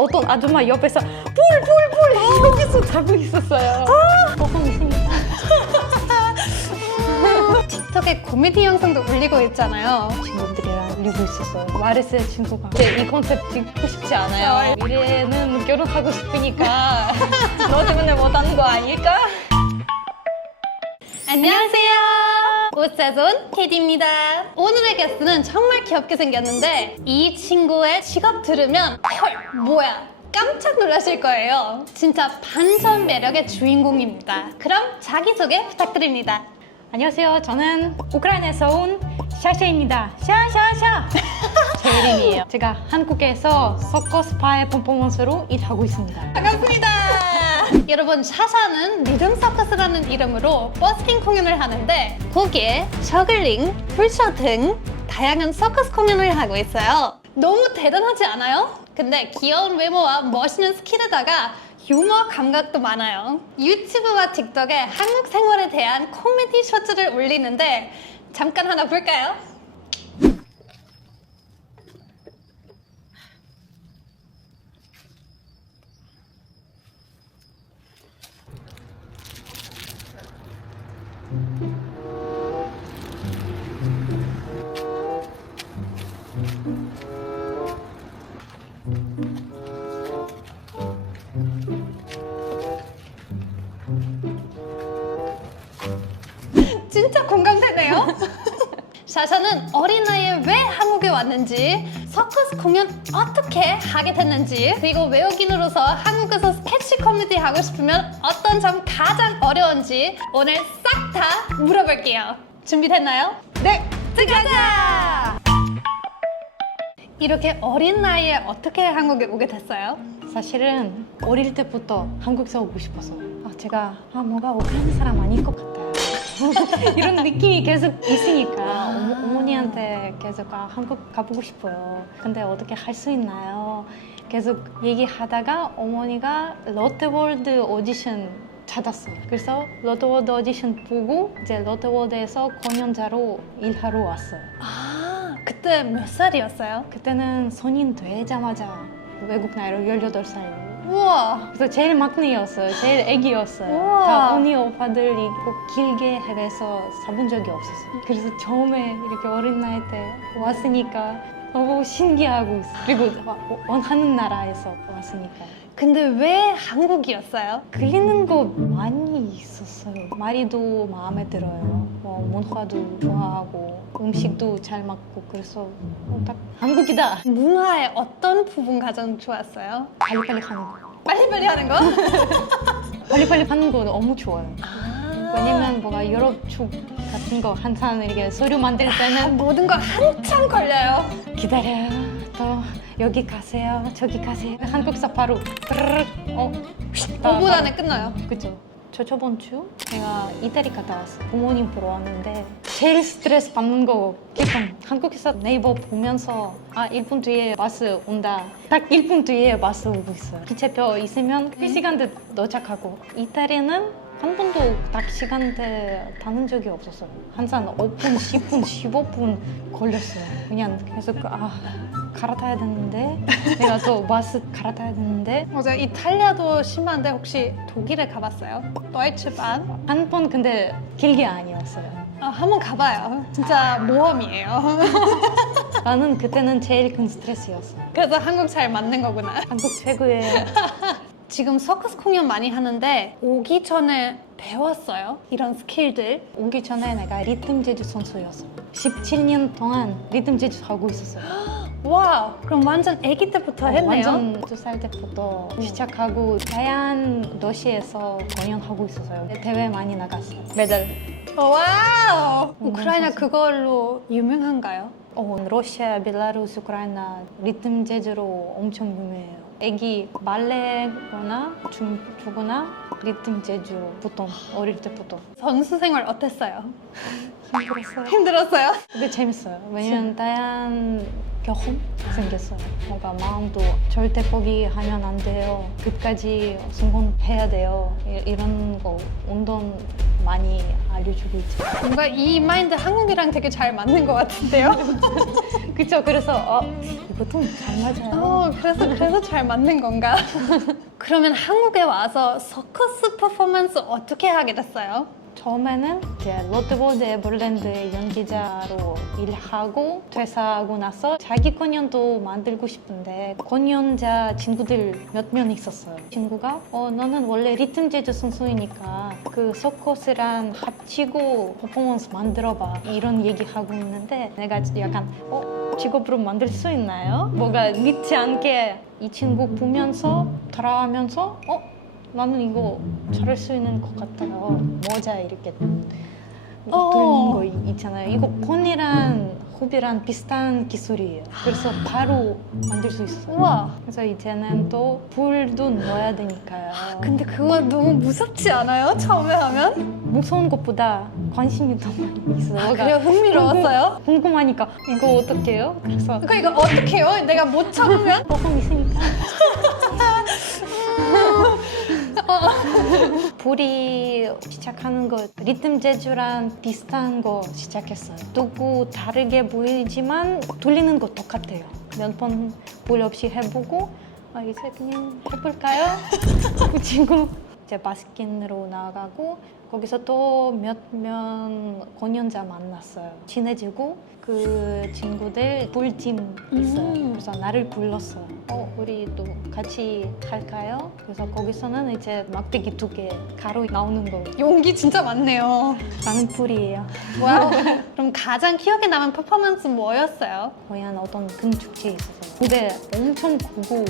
어떤 아줌마 옆에서 불불불 여기서 자고 있었어요. 보통 있으니까. 틱톡에 코미디 영상도 올리고 있잖아요. 친구들이랑 울리고 있었어요. 말했어요 친구가. 근데 이 컨셉 듣고 싶지 않아요. 미래에는 결혼하고 싶으니까 너 때문에 못하는 거 아닐까? 안녕하세요. 옷사돈 캐디입니다. 오늘의 게스트는 정말 귀엽게 생겼는데 이 친구의 직업 들으면 헐 뭐야 깜짝 놀라실 거예요. 진짜 반전 매력의 주인공입니다. 그럼 자기소개 부탁드립니다. 안녕하세요. 저는 우크라이나에서 온 샤샤입니다. 샤샤샤. 제 이름이에요. 제가 한국에서 서커 스 파의 퍼포먼스로 일하고 있습니다. 반갑습니다. 여러분 샤샤는 리듬 서커스라는 이름으로 버스킹 공연을 하는데 거기에 저글링, 풀쇼 등 다양한 서커스 공연을 하고 있어요. 너무 대단하지 않아요? 근데 귀여운 외모와 멋있는 스킬에다가 유머 감각도 많아요. 유튜브와 틱톡에 한국 생활에 대한 코미디 쇼츠를 올리는데 잠깐 하나 볼까요? 샤샤는 어린 나이에 왜 한국에 왔는지, 서커스 공연 어떻게 하게 됐는지, 그리고 외국인으로서 한국에서 스케치 코미디 하고 싶으면 어떤 점 가장 어려운지 오늘 싹 다 물어볼게요. 준비됐나요? 네, 들어가자! 이렇게 어린 나이에 어떻게 한국에 오게 됐어요? 사실은 어릴 때부터 한국에서 오고 싶어서 아, 제가 아, 뭔가 우크라이나 사람 아닐 것 같아요. 이런 느낌이 계속 있으니까 어머니한테 계속 아, 한국 가보고 싶어요. 근데 어떻게 할 수 있나요? 계속 얘기하다가 어머니가 롯데월드 오디션 찾았어요. 그래서 롯데월드 오디션 보고 이제 롯데월드에서 공연자로 일하러 왔어요. 아, 그때 몇 살이었어요? 그때는 성인 되자마자 외국 나이로 18살. 우와, 그래서 제일 막내였어요. 제일 애기였어요. 우와. 다 언니 오빠들이 꼭 길게 해외에서 사본 적이 없었어요. 그래서 처음에 이렇게 어린 나이 때 왔으니까 너무 신기하고 있어요. 그리고 와- 원하는 나라에서 왔으니까. 근데 왜 한국이었어요? 끌리는 거 많이 있었어요. 말이도 마음에 들어요. 뭐 문화도 좋아하고 음식도 잘 맞고 그래서 어, 딱 한국이다. 문화의 어떤 부분 가장 좋았어요? 빨리빨리 가는 거. 빨리빨리 하는 거? 빨리빨리 하는 거 너무 좋아요. 아, 왜냐면 뭔가 유럽 쪽 같은 거 한참 이렇게 서류 만들 때는 모든 거 한참 걸려요. 기다려요. 또 여기 가세요. 저기 가세요. 한국서 바로 브르륵 어 5분 안에 끝나요. 그죠. 저 저번 주 제가 이태리 갔다 왔어요. 부모님 보러 왔는데 제일 스트레스 받는 거 일단 한국에서 네이버 보면서 아 1분 뒤에 버스 온다. 딱 1분 뒤에 버스 오고 있어요. 기차표 있으면 그 시간대 도착하고 이태리는 한 번도 딱 시간대 타는 적이 없었어요. 항상 5분, 10분, 15분 걸렸어요. 그냥 계속 아 갈아타야 되는데 내가 또 버스 갈아타야 되는데 맞아요. 이탈리아도 심한데 혹시 독일에 가봤어요? 도이츠반? 한 번 근데 길게 아니었어요. 아, 한번 가봐요. 진짜 모험이에요. 나는 그때는 제일 큰 스트레스였어요. 그래서 한국 잘 맞는 거구나. 한국 최고예요. 지금 서커스 공연 많이 하는데 오기 전에 배웠어요? 이런 스킬들? 오기 전에 내가 리듬 제주 선수였어요. 17년 동안 리듬 제주 하고 있었어요. 와, 그럼 완전 아기 때부터 했네요. 완전 두 살 때부터 시작하고 다양한 도시에서 공연하고 있었어요. 대회 많이 나갔어요. 메달. 와우! 음, 우크라이나. 그걸로 유명한가요? 어, 러시아, 벨라루스, 우크라이나 리듬 재즈로 엄청 유명해요. 애기 발레거나 춤추거나 리듬 재즈 보통 어릴 때부터 선수 생활 어땠어요? 힘들었어요. 힘들었어요? 근데 재밌어요. 왜냐면 다양한 경험 생겼어요. 뭔가 마음도 절대 포기하면 안 돼요. 끝까지 성공해야 돼요. 이- 이런 거 운동 많이 알려주고 있죠. 뭔가 이 마인드 한국이랑 되게 잘 맞는 것 같은데요? 그쵸? 그래서 어, 이것도 잘 맞아요. 어, 그래서 그래서 잘 맞는 건가? 그러면 한국에 와서 서커스 퍼포먼스 어떻게 하게 됐어요? 처음에는 이제 롯데월드 에버랜드의 연기자로 일하고 퇴사하고 나서 자기 공연도 만들고 싶은데 공연자 친구들 몇 명 있었어요. 친구가 어 너는 원래 리듬 재즈 선수이니까 그 서커스랑 합치고 퍼포먼스 만들어봐 이런 얘기하고 있는데 내가 약간 어 직업으로 만들 수 있나요? 뭐가 믿지 않게 이 친구 보면서 돌아가면서 어 나는 이거 잘할 수 있는 것 같아요. 모자 이렇게 어. 돌리는 거 있- 있잖아요. 이거 폰이랑 호비랑 비슷한 기술이에요. 그래서 바로 만들 수 있어요. 우와. 그래서 이제는 또 불도 넣어야 되니까요. 근데 그거 너무 무섭지 않아요? 처음에 하면? 무서운 것보다 관심이 더 많이 있어요. 아, 그래요? 흥미로웠어요? 궁금하니까 이거 어떻게 해요? 그래서 그러니까 이거 어떻게 해요? 내가 못 참으면? 조금 있으니까. 불이 시작하는 거 리듬 재즈랑 비슷한 거 시작했어요. 두고 다르게 보이지만 돌리는 거 똑같아요. 몇 번 불 없이 해보고 아, 이제 그냥 해볼까요? 그 친구 이제 바스킨으로 나가고 거기서 또몇명 공연자 만났어요. 친해지고 그 친구들 불팀 있어요. 음. 그래서 나를 불렀어요. 어, 우리 또 같이 할까요? 그래서 거기서는 이제 막대기 두 개 가로 나오는 거. 용기 진짜 많네요. 나는 불이에요. 와우. 그럼 가장 기억에 남은 퍼포먼스 뭐였어요? 고향 어떤 금축제에 있었어요. 무대 엄청 크고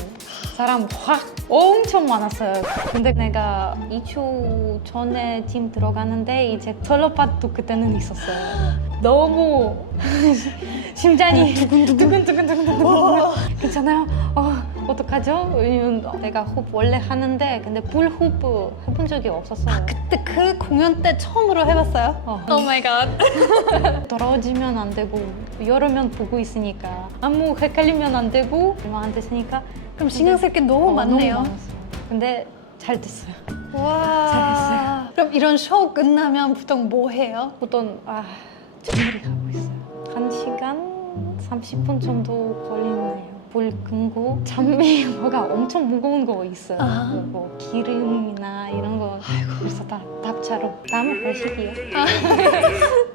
사람 확 엄청 많았어요. 근데 내가 2초 전에 팀 들어가는데 이제 솔로파도 그때는 있었어요. 너무 심장이 두근두근 두근두근 괜찮아요? 어, 어떡하죠? 왜냐면 내가 호흡 원래 하는데 근데 불 호흡 해본 적이 없었어요. 그때 그 공연 때 처음으로 해봤어요? 어. 오 마이 갓. 떨어지면 안 되고 여러 명 보고 있으니까 아무 헷갈리면 안 되고 얼마 안 됐으니까 그럼 신경 쓸 게 너무 어, 많네요. 너무 많았어요. 근데 잘 됐어요. 와. 잘했어요. 그럼 이런 쇼 끝나면 보통 뭐 해요? 보통 아 가고 있어요. 한 시간 30분 정도 걸리네요. 불 끄고 잠이 뭐가 엄청 무거운 거 있어요. 아. 뭐 기름이나 이런 거. 그래서 다 답차로 다음에 회식이요.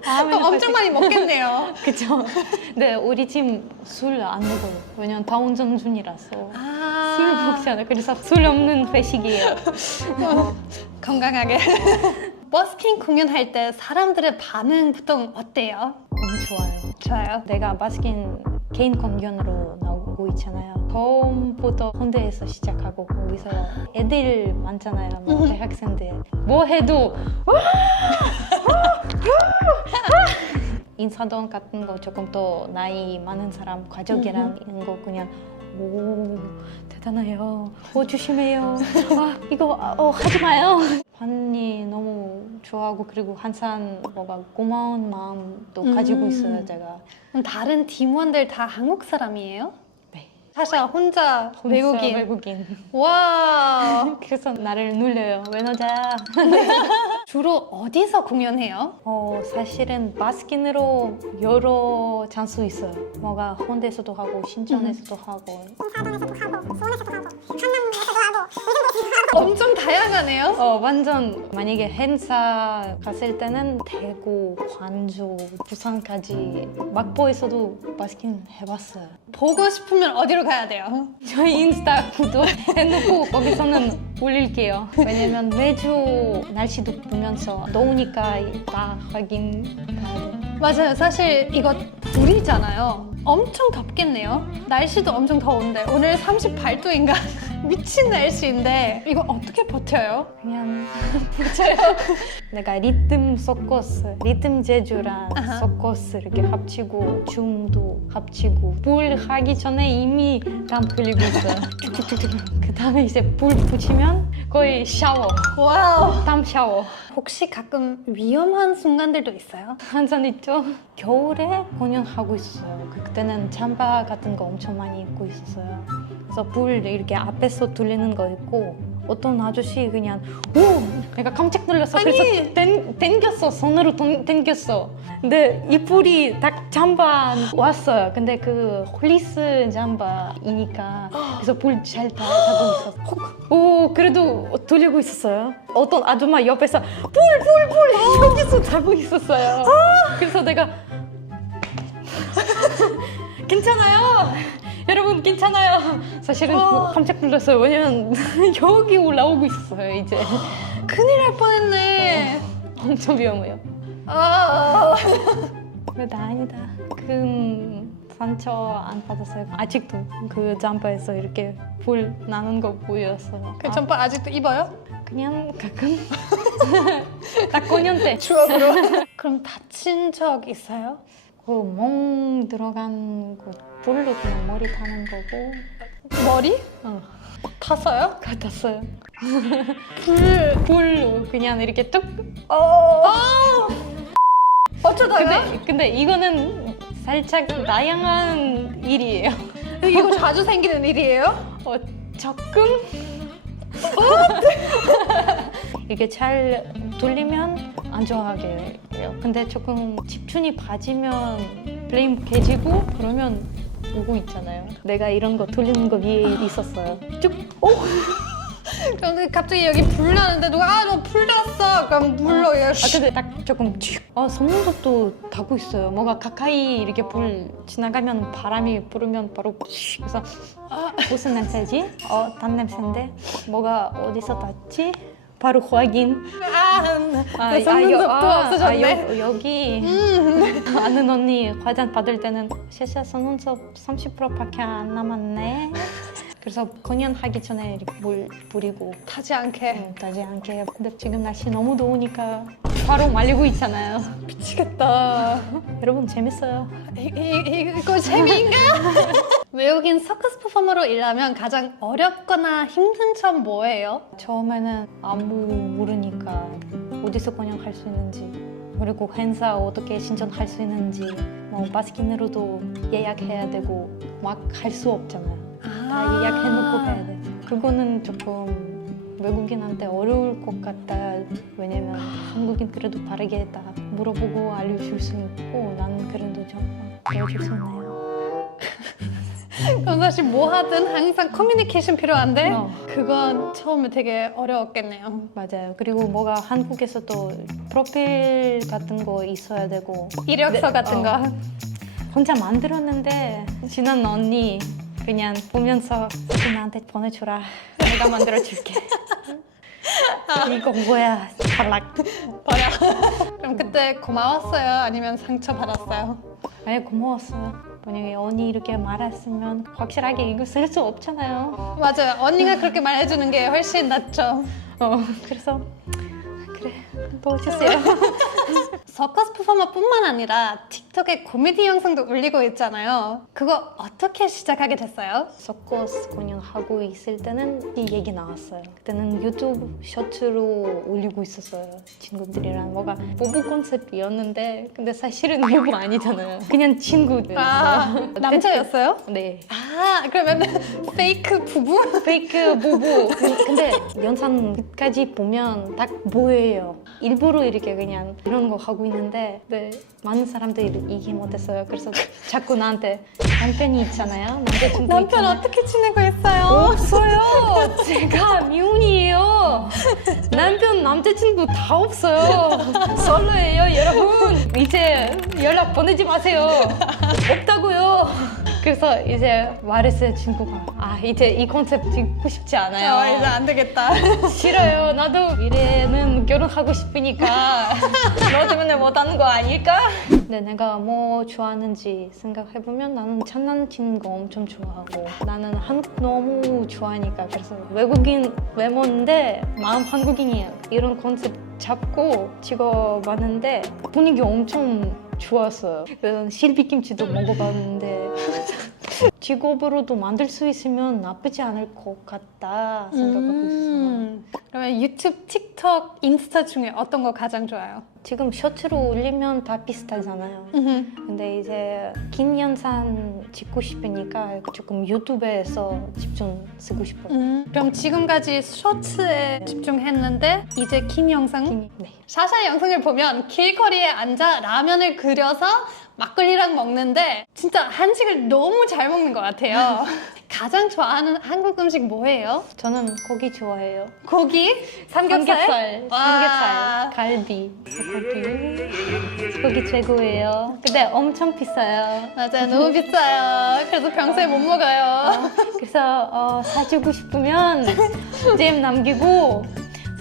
다음에 엄청 많이 먹겠네요. 그죠? 네, 우리 팀 술 안 먹어요. 왜냐면 다 운전 중이라서. 술 아. 먹지 않아요. 그래서 술 없는 회식이에요. 건강하게. 버스킹 공연할 때 사람들의 반응 보통 어때요? 너무 좋아요. 좋아요. 내가 바스킨 개인 공연으로 있잖아요. 처음부터 홍대에서 시작하고 거기서 애들 많잖아요. 뭐 음. 대학생들. 뭐 해도 인사동 같은 거 조금 더 나이 많은 사람 가족이랑 이런 거 그냥 오 대단해요. 오 조심해요. 아 이거 아, 어, 하지 마요. 환이 너무 좋아하고 그리고 항상 뭐가 고마운 마음도 가지고 음. 있어요 제가. 그럼 다른 팀원들 다 한국 사람이에요? 네. 사샤 혼자 외국인. 외국인. 와. 그래서 나를 눌려요. 외노자. 주로 어디서 공연해요? 어, 사실은 바스킨으로 여러 장소 있어요. 뭐가 홍대에서도 하고 신촌에서도 하고. 엄청 다양하네요. 어, 완전 만약에 행사 갔을 때는 대구, 광주, 부산까지 막보에서도 바스킨 해봤어요. 보고 싶으면 어디로 가야 돼요? 저희 인스타 구독해놓고 거기서는 올릴게요. 왜냐면 매주 날씨도 보면서 더우니까 다 확인 가야 돼요. 맞아요. 사실 이거 불이잖아요. 엄청 덥겠네요. 날씨도 엄청 더운데 오늘 38도인가 미친 날씨인데 이거 어떻게 버텨요? 그냥 붙여요. 내가 리듬 서커스, 리듬 아하. 서커스 이렇게 합치고 춤도 합치고 불 하기 전에 이미 땀 흘리고 있어요. 그 다음에 이제 불 붙이면 거의 샤워, 와우. 땀 샤워. 혹시 가끔 위험한 순간들도 있어요? 한잔 있죠? 겨울에 공연하고 있었어요. 그때는 잠바 같은 거 엄청 많이 입고 있었어요. 그래서 불 이렇게 앞에서 돌리는 거 있고 어떤 아저씨 그냥 오! 내가 깜짝 놀랐어. 그래서 아니! 땡, 땡겼어. 손으로 동, 땡겼어. 근데 이 불이 딱 잠바 왔어요. 근데 그 홀리스 잠바이니까 그래서 불 잘 타고 있었어. 오 그래도 돌리고 있었어요. 어떤 아줌마 옆에서 불 불 불 여기서 자고 있었어요. 그래서 내가 괜찮아요. 여러분 괜찮아요. 사실은 어. 깜짝 놀랐어요. 왜냐면 여기 올라오고 있었어요 이제. 큰일 날 뻔했네. 엄청 위험해요. 아, 그래 다행이다. 큰 상처 안 받았어요. 아직도 그 잠바에서 이렇게 불 나는 거 보였어요. 그 아, 점퍼 아직도 입어요? 그냥 가끔 딱 공연 때. 추억으로. 그럼 다친 적 있어요? 그멍 들어간 곳 불로 그냥 머리 타는 거고 머리? 어, 탔어요? 같았어요. 불. 불로 그냥 이렇게 뚝. 어. 어쩌다가? 근데 근데 이거는 살짝 다양한 일이에요. 이거 자주 생기는 일이에요? 어, 조금 이게 잘 돌리면 안 좋아하게 해요. 근데 조금 집중이 빠지면 블레임 깨지고 그러면 오고 있잖아요. 내가 이런 거 돌리는 거 위에 있었어요. 쭉 근데 갑자기 여기 불 나는데 누가 아너 불 났어 그럼 물러요 아 근데 딱 조금 쭉. 아 손목도 타고 있어요. 뭔가 가까이 이렇게 불 지나가면 바람이 불으면 바로 슉. 그래서 아, 무슨 냄새지? 어, 단 냄새인데 뭐가 어디서 닿지? 바로 확인. 아, 내 속눈썹도 없어졌네 여, 여기 아는 언니 화장 받을 때는 샤샤 속눈썹 30%밖에 안 남았네. 그래서 공연하기 전에 이렇게 물 뿌리고 타지 않게 음, 따지 않게. 근데 지금 날씨 너무 더우니까 바로 말리고 있잖아요. 미치겠다 여러분 재밌어요. 이, 이, 이거 재미인가? 외국인 서커스 퍼포머로 일하면 가장 어렵거나 힘든 점 뭐예요? 처음에는 아무 모르니까 어디서 공연할 수 있는지 그리고 행사 어떻게 신청할 수 있는지 뭐 바스킨으로도 예약해야 되고 막 할 수 없잖아요. 다 예약해놓고 가야 돼. 그거는 조금 외국인한테 어려울 것 같다. 왜냐면 한국인 그래도 빠르게 다 물어보고 알려줄 수 있고 나는 그래도 좀 알려줄 수 있나요? 그럼 사실 뭐 하든 항상 커뮤니케이션 필요한데 어. 그건 처음에 되게 어려웠겠네요 맞아요. 그리고 뭐가 한국에서도 프로필 같은 거 있어야 되고 이력서 네, 같은 어. 거 혼자 만들었는데 지난 언니 그냥 보면서 나한테 보내줘라 내가 만들어줄게 이거 뭐야 탈락 버려 그럼 그때 고마웠어요? 아니면 상처 받았어요? 아예 고마웠어요 만약에 언니 이렇게 말했으면 확실하게 이거 쓸 수 없잖아요. 맞아요. 언니가 그렇게 말해주는 게 훨씬 낫죠. 어 그래서 그래 도와주세요. 서커스 퍼포머뿐만 아니라 틱톡에 코미디 영상도 올리고 있잖아요. 그거 어떻게 시작하게 됐어요? 서커스 공연하고 있을 때는 이 얘기 나왔어요. 그때는 유튜브 쇼츠로 올리고 있었어요. 친구들이랑 뭐가 부부 컨셉이었는데 근데 사실은 부부 아니잖아요. 그냥 친구들. 아, 남자였어요? 네. 아, 그러면 페이크 부부? 페이크 부부. 근데 영상 끝까지 보면 딱 보여요. 일부러 이렇게 그냥 이런 거 하고 있는데 네, 많은 사람들이 이해 못했어요. 그래서 자꾸 나한테 남편이 있잖아요. 남자친구 남편 있잖아요. 어떻게 지내고 있어요? 없어요. 제가 미혼이에요. 남편 남자친구 다 없어요. 솔로예요, 여러분. 이제 연락 보내지 마세요. 없다고요. 그래서 이제 말했어요 친구가. 아 이제 이 컨셉 듣고 싶지 않아요. 어, 이제 안 되겠다. 싫어요. 나도 미래는 결혼하고 싶으니까 너 때문에 못하는 거 아닐까? 근데 내가 뭐 좋아하는지 생각해보면 나는 장난치는 거 엄청 좋아하고 나는 한국 너무 좋아하니까 그래서 외국인 외모인데 마음 한국인이에요. 이런 컨셉 잡고 찍어봤는데 분위기 엄청 좋았어요. 그래서 실비김치도 먹어봤는데 직업으로도 만들 수 있으면 나쁘지 않을 것 같다 생각하고 있어요. 음, 그러면 유튜브, 틱톡, 인스타 중에 어떤 거 가장 좋아요? 지금 셔츠로 올리면 다 비슷하잖아요. 근데 이제 긴 영상 찍고 싶으니까 조금 유튜브에서 집중 쓰고 싶어요. 음, 그럼 지금까지 쇼츠에 집중했는데 이제 긴 영상? 긴- 네. 샤샤 영상을 보면 길거리에 앉아 라면을 그려서 막걸리랑 먹는데 진짜 한식을 너무 잘 먹는 것 같아요. 가장 좋아하는 한국 음식 뭐예요? 저는 고기 좋아해요. 고기? 삼겹살? 삼겹살, 와. 삼겹살, 갈비, 소고기. 고기 최고예요. 근데 엄청 비싸요. 맞아요. 너무 비싸요. 그래서 평소에 못 먹어요. 그래서 어, 사주고 싶으면 잼 남기고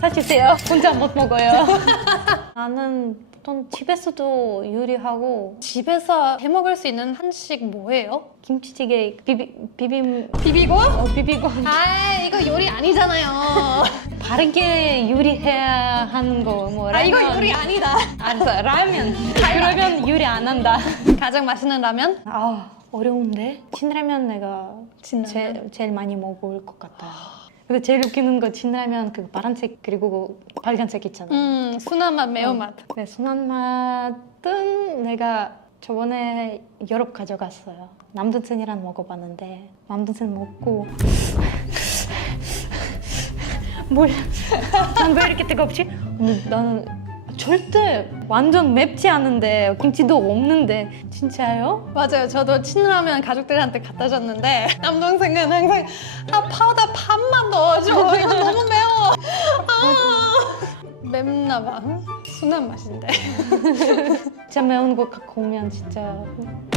사주세요. 혼자 못 먹어요. 나는 보통 집에서도 요리하고 집에서 해 먹을 수 있는 한식 뭐예요? 김치찌개 비비 비빔 비비고? 어, 비비고 아 이거 요리 아니잖아요. 바르게 요리해야 하는 거뭐 아 이거 요리 아니다. 알았어 라면 그러면 요리 안 한다. 가장 맛있는 라면? 아 어려운데 진라면 내가 진라면? 제, 제일 많이 먹을 것 같아요. 근데 제일 웃기는 거 진라면 그 파란색 그리고 빨간색 있잖아. 음 순한 맛, 매운 맛. 네, 순한 맛은 내가 저번에 유럽 가져갔어요. 남동생이랑 먹어봤는데 남동생 먹고 뭘? 난 왜 이렇게 뜨겁지? 근데 나는 절대 완전 맵지 않은데 김치도 없는데 진짜요? 맞아요. 저도 친라면 가족들한테 갖다 줬는데 남동생은 항상 아 파우더 반만 넣어줘. 이거 너무 매워. 아 맵나 봐. 순한 맛인데. 진짜 매운 거 갖고 오면 진짜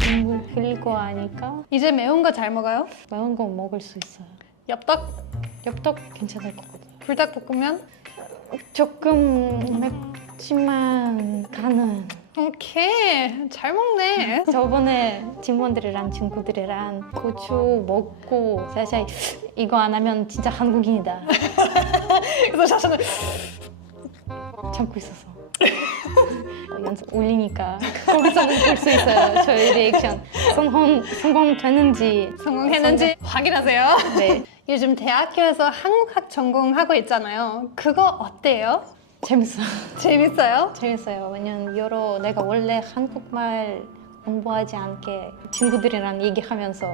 눈물 흘릴 거 아니까 이제 매운 거 잘 먹어요? 매운 거 먹을 수 있어요. 엽떡, 엽떡 괜찮을 것 같아요. 불닭볶음면. 조금 맵지만 가는. 오케이 잘 먹네. 저번에 팀원들이랑 친구들이랑 고추 먹고 사실 이거 안 하면 진짜 한국인이다 그래서 자신은 참고 있었어. 어, 연습 올리니까 거기서는 볼수 있어요. 저의 리액션 성공 성공되는지 성공했는지 확인하세요. 네 요즘 대학교에서 한국학 전공하고 있잖아요. 그거 어때요? 재밌어. 재밌어요? 재밌어요. 왜냐면 여러 내가 원래 한국말 공부하지 않게 친구들이랑 얘기하면서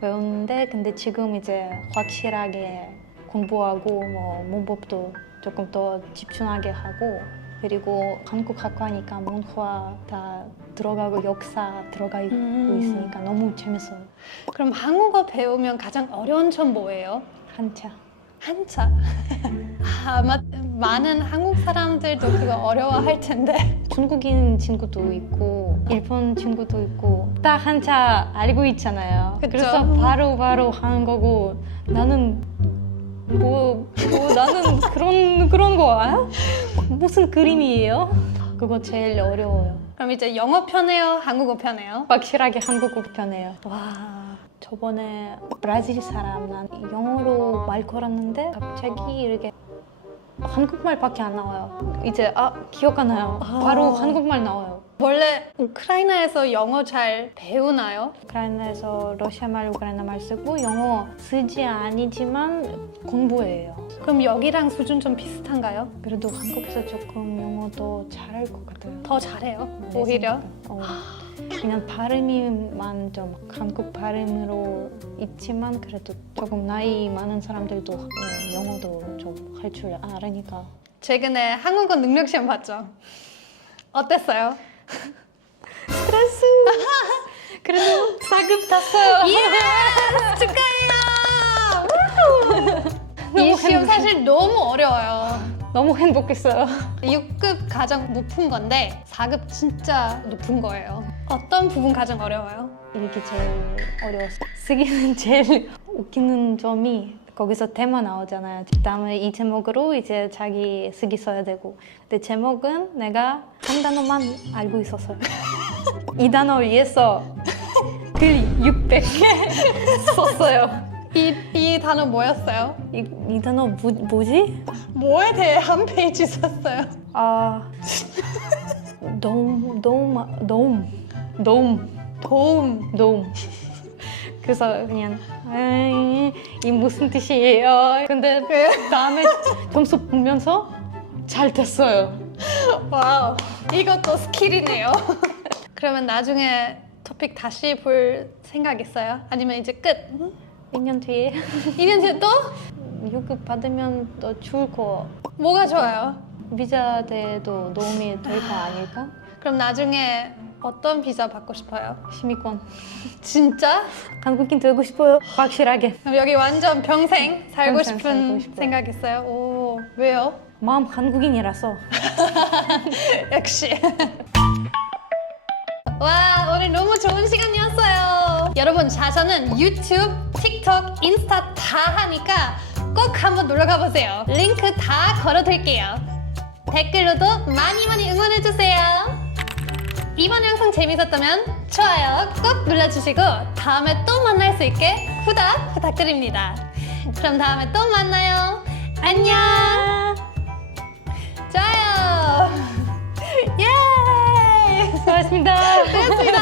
배웠는데 근데 지금 이제 확실하게 공부하고 뭐 문법도 조금 더 집중하게 하고 그리고 한국 학과니까 문화 다 들어가고 역사 들어가 있고 음. 있으니까 너무 재밌어요. 그럼 한국어 배우면 가장 어려운 점 뭐예요? 한자. 한자. 아, 아마 많은 한국 사람들도 그거 어려워할 텐데. 중국인 친구도 있고 일본 친구도 있고 다 한자 알고 있잖아요. 그쵸. 그래서 바로 바로 거고 나는 뭐, 뭐 나는 그런 그런 거 알아? 무슨 그림이에요? 그거 제일 어려워요. 그럼 이제 영어 편해요? 한국어 편해요? 확실하게 한국어 편해요. 와 저번에 브라질 사람 난 영어로 말 걸었는데 갑자기 이렇게 한국말밖에 안 나와요. 이제 아 기억 안 나요. 바로 아. 한국말 나와요. 원래 우크라이나에서 영어 잘 배우나요? 우크라이나에서 러시아 말, 우크라이나 말 쓰고 영어 쓰지 아니지만 공부해요. 그럼 여기랑 수준 좀 비슷한가요? 그래도 한국에서 조금 영어 더 잘할 것 같아요. 더 잘해요? 내 오히려? 어, 그냥 발음이만 좀 한국 발음으로 있지만 그래도 조금 나이 많은 사람들도 어, 영어도 좀 할 줄 알으니까 최근에 한국어 능력 시험 봤죠? 어땠어요? 스트레스 그래도 사급 탔어요. 예! 축하해요! 이 시험 사실 너무 어려워요. 너무 행복했어요. 6급 가장 높은 건데 4급 진짜 높은 거예요. 어떤 부분 가장 어려워요? 이게 제일 어려웠어. 쓰기는 제일 웃기는 점이 거기서 테마 나오잖아요. 그다음에 이 제목으로 이제 자기 쓰기 써야 되고. 근데 제목은 내가 한 단어만 알고 있었어요. 이 단어 위해서 글 600개 썼어요. 이, 이 단어 뭐였어요? 이, 이 단어 뭐, 뭐지? 뭐에 대해 한 페이지 썼어요? 아 너무 너무 너무 너무 도움. 너무 그래서 그냥 에이, 이 무슨 뜻이에요? 근데 다음에 점수 보면서 잘 됐어요. 와우, 이것도 스킬이네요. 그러면 나중에 토픽 다시 볼 생각 있어요? 아니면 이제 끝? 2년 뒤에 2년 뒤에 또? 유급 받으면 더 좋을 거. 뭐가 좋아요? 비자 대도 도움이 될 거 아닐까? 그럼 나중에 어떤 비자 받고 싶어요? 시민권. 진짜? 한국인 되고 싶어요. 확실하게. 그럼 여기 완전 평생 살고 평생 싶은 살고 싶어요. 생각 있어요? 오, 왜요? 마음 한국인이라서. 역시. 와, 오늘 너무 좋은 시간이었어요. 여러분, 자서는 유튜브, 틱톡, 인스타 다 하니까 꼭 한번 놀러 가 보세요. 링크 다 걸어둘게요. 댓글로도 많이 많이 응원해주세요. 이번 영상 재밌었다면 좋아요 꼭 눌러주시고 다음에 또 만날 수 있게 구독 부탁드립니다. 그럼 다음에 또 만나요. 안녕. 좋아요. 예. 수고하셨습니다. 고맙습니다.